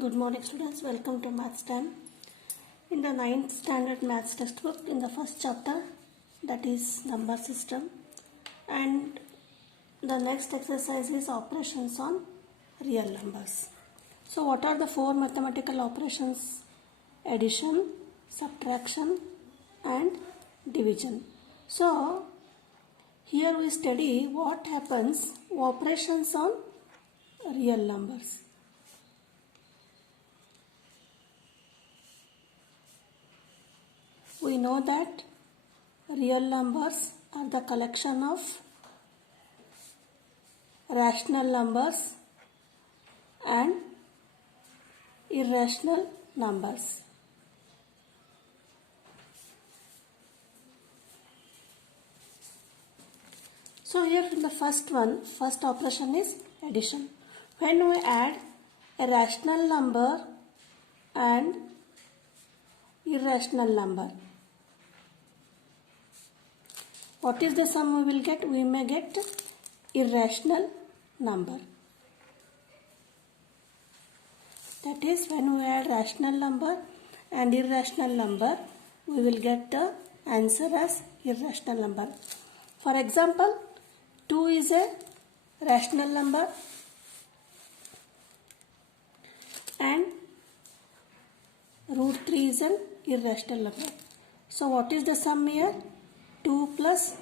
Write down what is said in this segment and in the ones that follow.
Good morning students, welcome to Maths Time. In the 9th standard Maths textbook, in the first chapter, that is number system, and the next exercise is operations on real numbers. So what are the four mathematical operations? Addition, subtraction and division. So here we study what happens operations on real numbers. We know that real numbers are the collection of rational numbers and irrational numbers. So here in the first operation is addition. When we add a rational number and irrational number, what is the sum we will get? We may get irrational number. That is, when we add rational number and irrational number, we will get the answer as irrational number. For example, 2 is a rational number and root 3 is an irrational number. So what is the sum here? 2 plus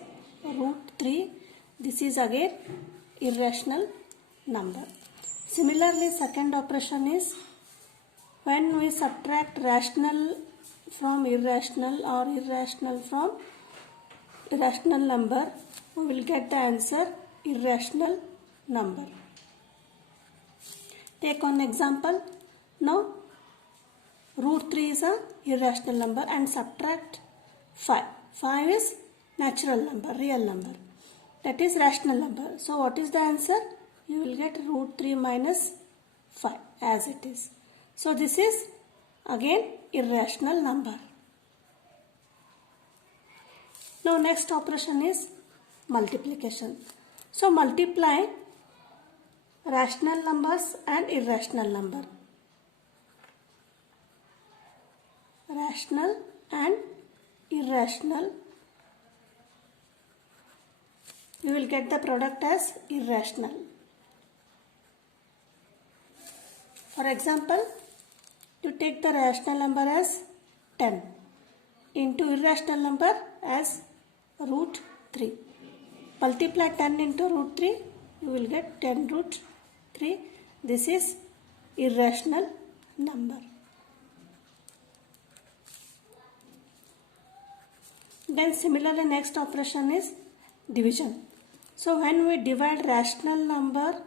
root 3, this is again irrational number. Similarly, second operation is when we subtract rational from irrational or irrational from irrational number, we will get the answer irrational number. Take one example. Now root 3 is a irrational number and subtract 5. 5 is natural number, real number. That is rational number. So what is the answer? You will get root 3 minus 5 as it is. So this is again irrational number. Now next operation is multiplication. So multiply rational numbers and irrational number. Rational and irrational, we will get the product as irrational. For example, to take the rational number as 10 into irrational number as root 3. Multiply 10 into root 3, you will get 10 root 3. This is irrational number. Then similarly, next operation is division. So when we divide rational number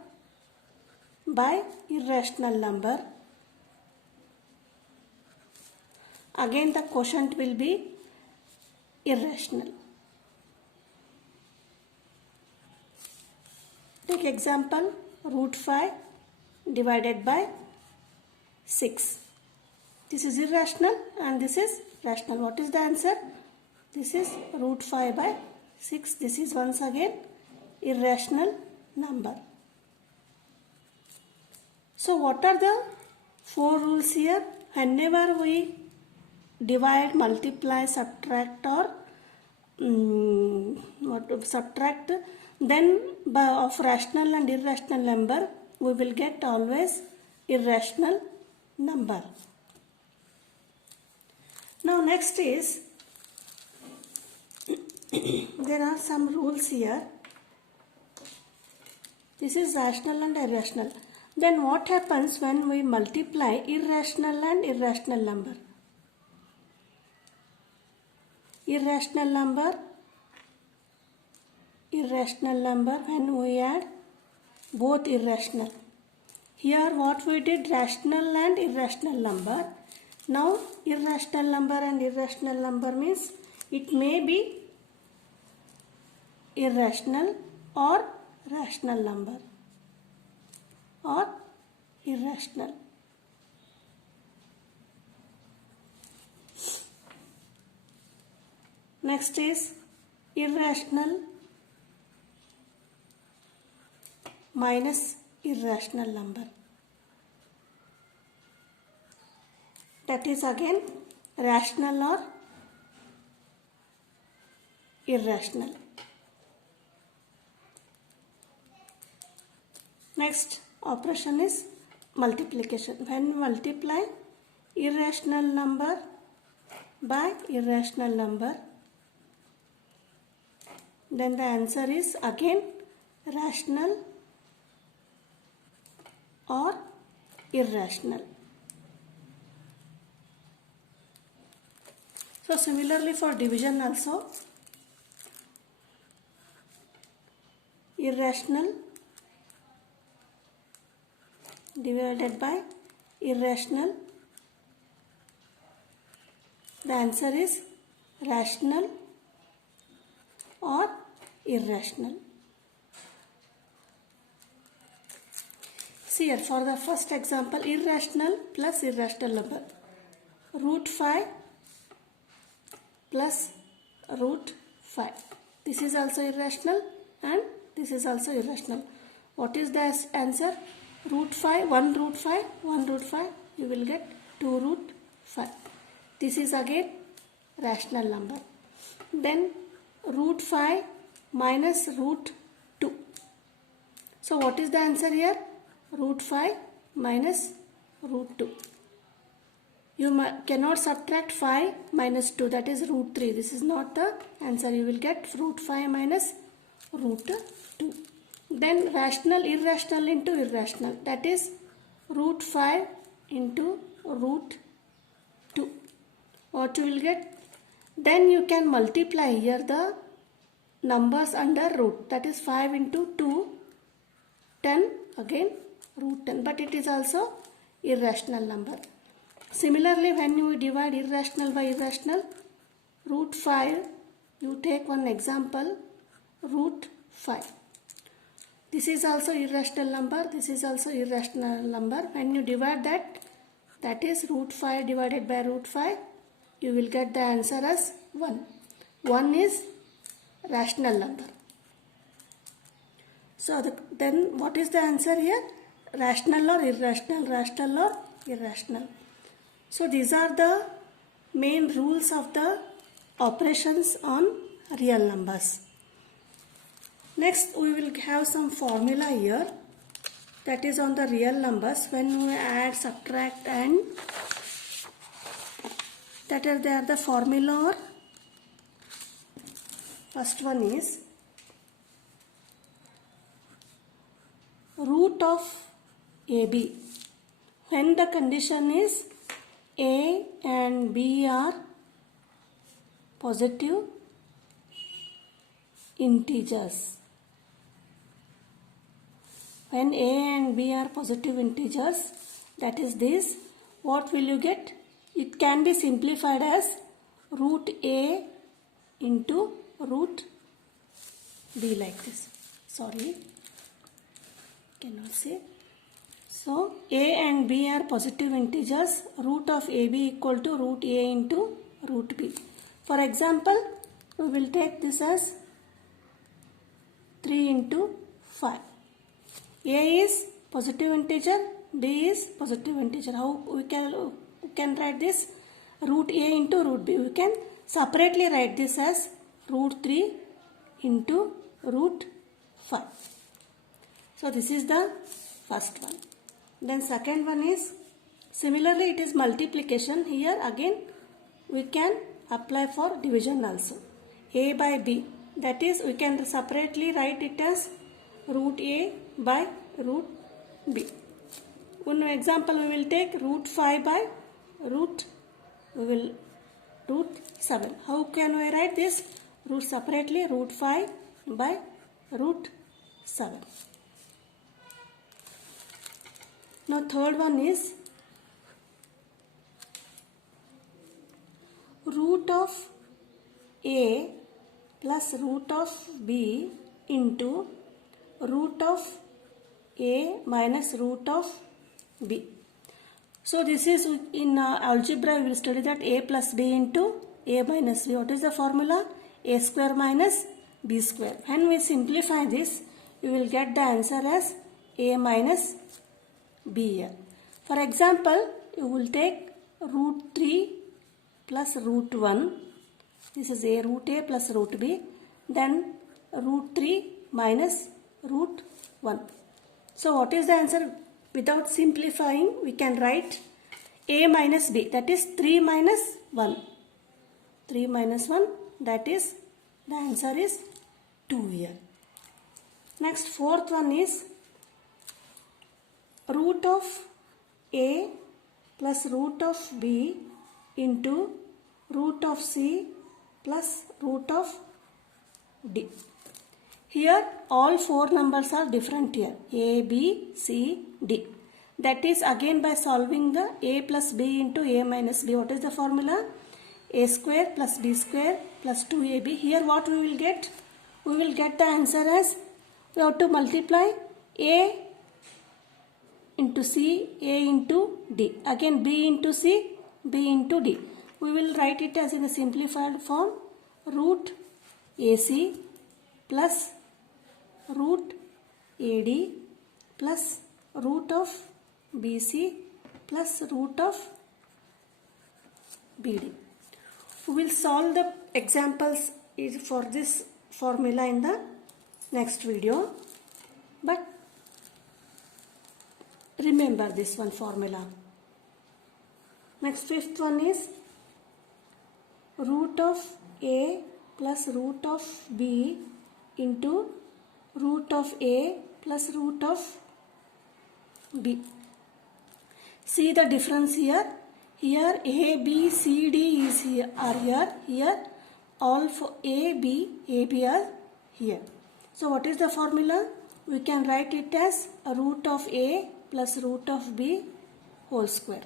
by irrational number, again the quotient will be irrational. Take example, root 5 divided by 6. This is irrational and this is rational. What is the answer? This is root 5 by 6. This is once again irrational number. So what are the four rules here? Whenever we divide, multiply, subtract or subtract, then of rational and irrational number, we will get always irrational number. Now next is, there are some rules here. This is rational and irrational. Then what happens when we multiply irrational and irrational number? Irrational number when we add both irrational. Here what we did, rational and irrational number. Now irrational number and irrational number means it may be irrational or rational number or irrational. Next is irrational minus irrational number. that is again rational or irrational. Next operation is multiplication. When multiply irrational number by irrational number, then the answer is again rational or irrational. So similarly for division also, irrational divided by irrational, the answer is rational or irrational. See here for the first example, irrational plus irrational number, root 5 plus root 5. This is also irrational and this is also irrational. What is the answer? Root 5, 1 root 5, 1 root 5, you will get 2 root 5. This is again rational number. Then root 5 minus root 2. So what is the answer here? Root 5 minus root 2. You cannot subtract 5 minus 2, that is root 3. This is not the answer. You will get root 5 minus root 2. Then rational, irrational into irrational, that is root 5 into root 2. What you will get? Then you can multiply here the numbers under root, that is 5 into 2, 10, again root 10, but it is also irrational number. Similarly, when you divide irrational by irrational, root 5, you take one example, root 5. This is also irrational number, this is also irrational number. When you divide that, that is root 5 divided by root 5, you will get the answer as 1. 1 is rational number. So then what is the answer here? Rational or irrational, rational or irrational. So these are the main rules of the operations on real numbers. Next we will have some formula here, that is on the real numbers. When we add, subtract and that are there, the formula or first one is root of AB. When the condition is A and B are positive integers. When A and B are positive integers, that is this, what will you get? It can be simplified as root A into root B, like this. Sorry, cannot say. So A and B are positive integers. Root of AB equal to root A into root B. For example, we will take this as 3 into 5. A is positive integer, B is positive integer. How we can write this? Root A into root B. We can separately write this as root 3 into root 5. So this is the first one. Then second one is, similarly it is multiplication. Here again we can apply for division also. A by B, that is we can separately write it as root A by root B. One example we will take root 5 by root 7. How can we write this? Root separately, root 5 by root 7. Now third one is root of A plus root of B into root of A minus root of B. So this is in algebra we will study that A plus B into A minus B. What is the formula? A square minus B square. When we simplify this, you will get the answer as A minus B here. For example, you will take root 3 plus root 1. This is a root a plus root b. Then root 3 minus root 1. So what is the answer? Without simplifying, we can write a minus b, that is 3 minus 1. 3 minus 1, that is, the answer is 2 here. Next, fourth one is root of a plus root of b into root of c plus root of d. Here all four numbers are different here, a, b, c, d. That is again by solving the a plus b into a minus b. What is the formula? A square plus b square plus 2ab. Here what we will get? We will get the answer as, we have to multiply a into c, a into d. Again b into c, b into d. We will write it as in a simplified form, root ac plus root AD plus root of BC plus root of BD. We will solve the examples for this formula in the next video, but remember this one formula. Next, fifth one is root of A plus root of B into root of A plus root of B. See the difference here. Here A, B, C, D is here, are here. Here all for A, B are here. So what is the formula? We can write it as a root of A plus root of B whole square.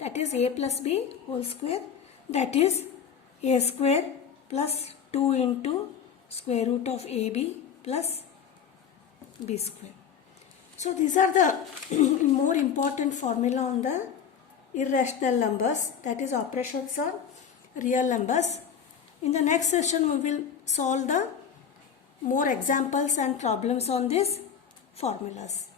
That is A plus B whole square. That is A square plus 2 into square root of AB plus B square. So these are the more important formula on the irrational numbers, that is operations on real numbers. In the next session we will solve the more examples and problems on these formulas.